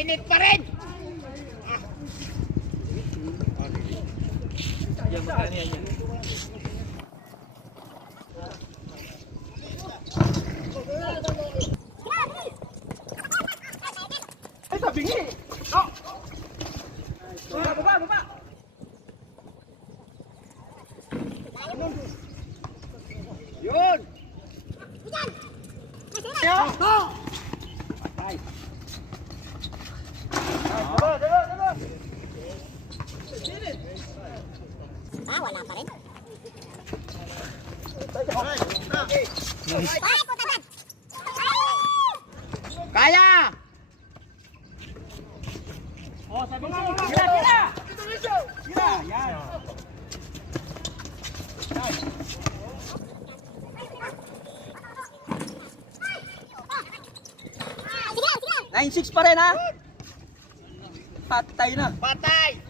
Linit pa rin! Yan, magkano yan yan? Ay, tabingi! Oh! Baba, baba, baba! Yun! Yan! Patay. Dalo, dalo, dalo! Ah, wala pa rin. Kaya! Oh, sabi mo, Tira, tira! Tira, yan! Sige lang, sige lang. 9-6 pa rin ha? Patay na. Patay! Patay!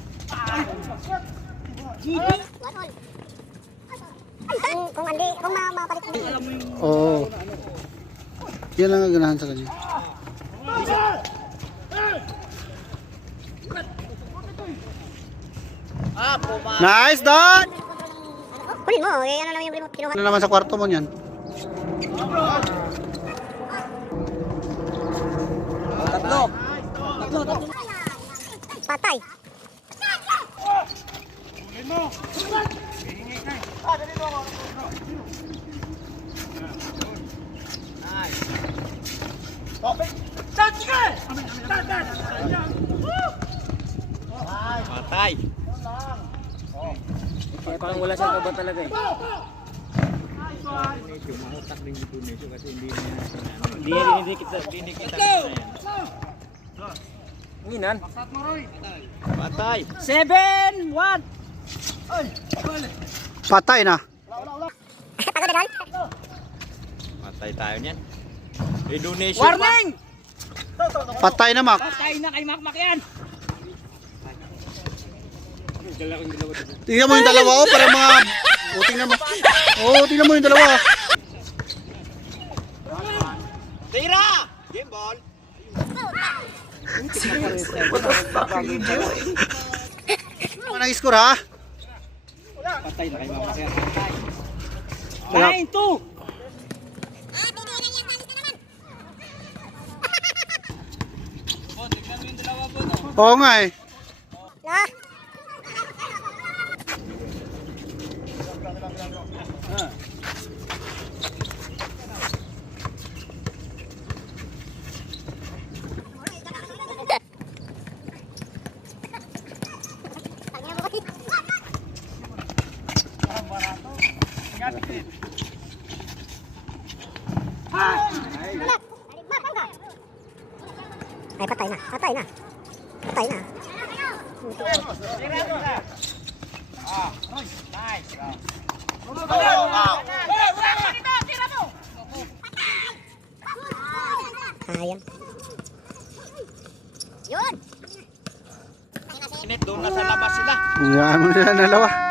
Kung, kung hindi, kung ma mapalit mo. Oo. Yan lang ang ganahan sa kanya. Ah! Nice, Don! Kunin mo, eh, ano lang yung remote kinuha. Ano naman sa kwarto mo niyan? Tatlo. Tatlo, tatlo. Patay. Patay! Kaya parang wala siyang kaban talaga eh. Hindi niya dinidikit sa dinidikit sa Nginan. Patay! 7-1. Patay na. Pagod na doon? Patay tayo niyan. Indonesia Warning! Patay na, Mac. Patay na kay Makmak yan. Tingnan mo yung dalawa, oh, para mga... Oh, tingnan mo. Oh, tingnan mo yung dalawa. Tira! Game ball! Ano ang score, ha? Patay na kay Makmak yan. Wala. 9-2. Ah, bibigyan lang yan. Palis na naman. Oo nga eh. La. Ay, patay na. Patay na. Patay na. Sayang. Yun. Init, doon na sa labas sila. Yan mo nila dalawa.